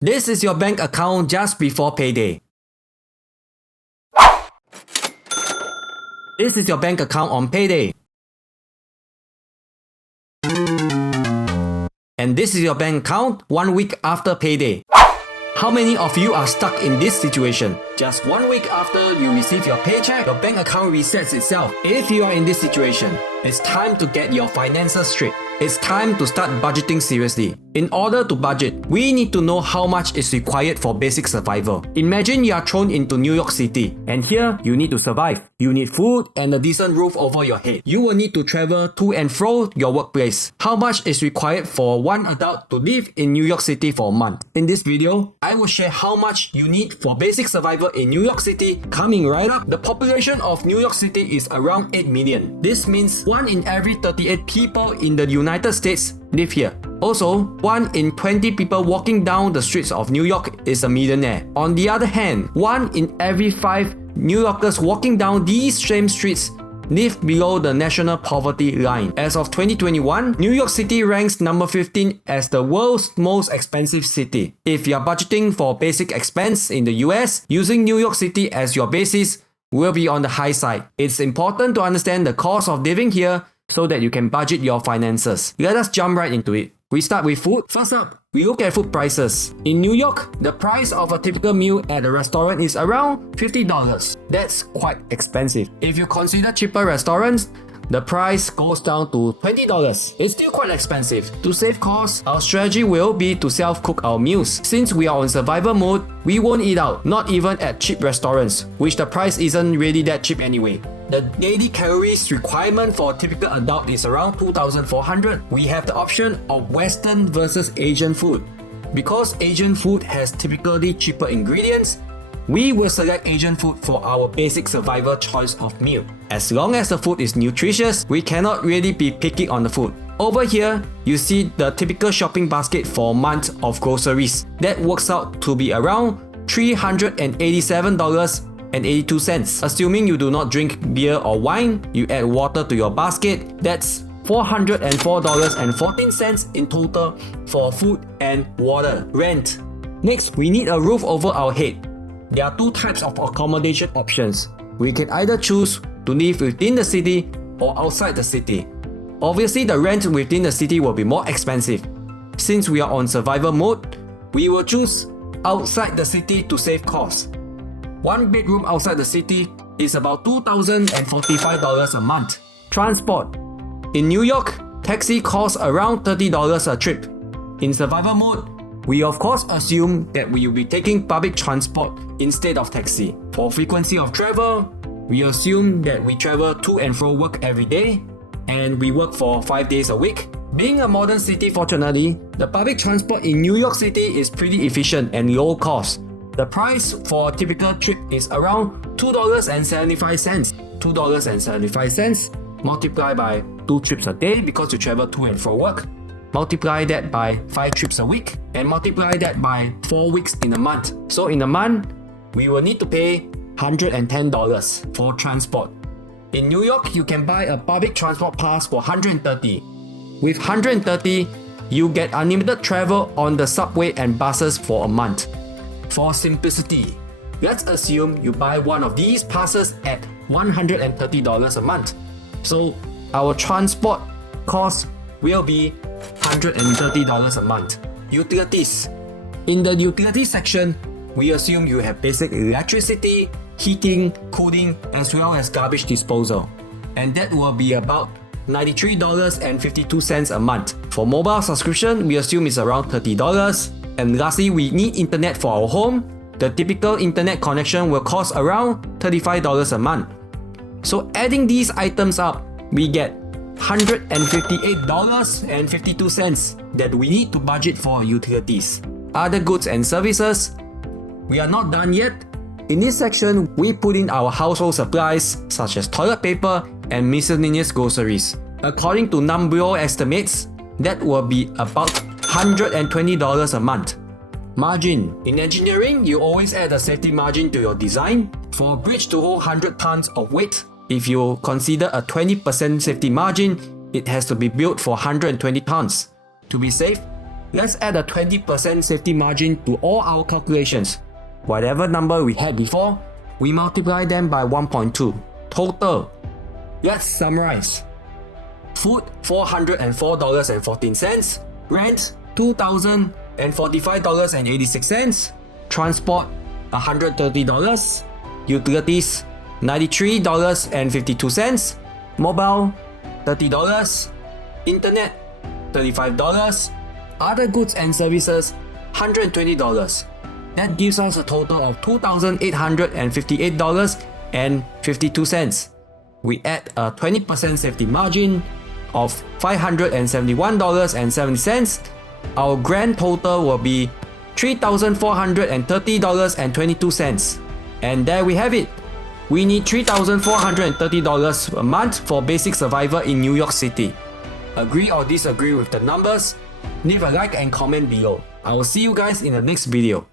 This is your bank account just before payday. This is your bank account on payday. And this is your bank account 1 week after payday. How many of you are stuck in this situation? Just 1 week after you receive your paycheck, your bank account resets itself. If you are in this situation, it's time to get your finances straight. It's time to start budgeting seriously. In order to budget, we need to know how much is required for basic survival. Imagine you are thrown into New York City, and here you need to survive. You need food and a decent roof over your head. You will need to travel to and fro your workplace. How much is required for one adult to live in New York City for a month? In this video, I will share how much you need for basic survival in New York City. Coming right up, the population of New York City is around 8 million. This means 1 in every 38 people in the United States live here. Also, 1 in 20 people walking down the streets of New York is a millionaire. On the other hand, 1 in every 5 New Yorkers walking down these same streets live below the national poverty line. As of 2021, New York City ranks number 15 as the world's most expensive city. If you are budgeting for basic expense in the US, using New York City as your basis will be on the high side. It's important to understand the cost of living here so that you can budget your finances. Let us jump right into it. We start with food. First up, we look at food prices. In New York, the price of a typical meal at a restaurant is around $50. That's quite expensive. If you consider cheaper restaurants, the price goes down to $20. It's still quite expensive. To save costs, our strategy will be to self-cook our meals. Since we are on survival mode, we won't eat out, not even at cheap restaurants, which the price isn't really that cheap anyway. The daily calories requirement for a typical adult is around 2,400. We have the option of Western versus Asian food. Because Asian food has typically cheaper ingredients, we will select Asian food for our basic survival choice of meal. As long as the food is nutritious, we cannot really be picky on the food. Over here, you see the typical shopping basket for a month of groceries. That works out to be around $387.82. Assuming you do not drink beer or wine, you add water to your basket, that's $404.14 in total for food and water. Rent. Next, we need a roof over our head. There are 2 types of accommodation options. We can either choose to live within the city or outside the city. Obviously, the rent within the city will be more expensive. Since we are on survival mode, we will choose outside the city to save costs. 1 bedroom outside the city is about $2,045 a month. Transport. In New York, taxi costs around $30 a trip. In survival mode, we of course assume that we will be taking public transport instead of taxi. For frequency of travel, we assume that we travel to and fro work every day, and we work for 5 days a week. Being a modern city, fortunately, the public transport in New York City is pretty efficient and low cost. The price for a typical trip is around $2.75. $2.75 multiplied by 2 trips a day because you travel to and fro work. Multiply that by 5 trips a week and multiply that by 4 weeks in a month. So in a month, we will need to pay $110 for transport. In New York, you can buy a public transport pass for $130. With $130, you get unlimited travel on the subway and buses for a month. For simplicity, let's assume you buy one of these passes at $130 a month. So our transport cost will be $130 a month. Utilities. In the utilities section, we assume you have basic electricity, heating, cooling, as well as garbage disposal. And that will be about $93.52 a month. For mobile subscription, we assume it's around $30. And lastly, we need internet for our home. The typical internet connection will cost around $35 a month. So adding these items up, we get $158.52 that we need to budget for utilities. Other goods and services, we are not done yet. In this section, we put in our household supplies such as toilet paper and miscellaneous groceries. According to Numbeo estimates, that will be about $120 a month. Margin. In engineering, you always add a safety margin to your design. For a bridge to hold 100 tons of weight, if you consider a 20% safety margin, it has to be built for 120 tons. To be safe, Let's add a 20% safety margin to all our calculations. Whatever number we had before, we multiply them by 1.2. Total. Let's summarize. Food $404.14. Rent $2,045.86. Transport $130. Utilities $93.52. Mobile $30. Internet $35. Other goods and services $120. That gives us a total of $2,858.52. We add a 20% safety margin of $571.70. Our grand total will be $3,430.22. And there we have it. We need $3,430 a month for basic survival in New York City. Agree or disagree with the numbers? Leave a like and comment below. I will see you guys in the next video.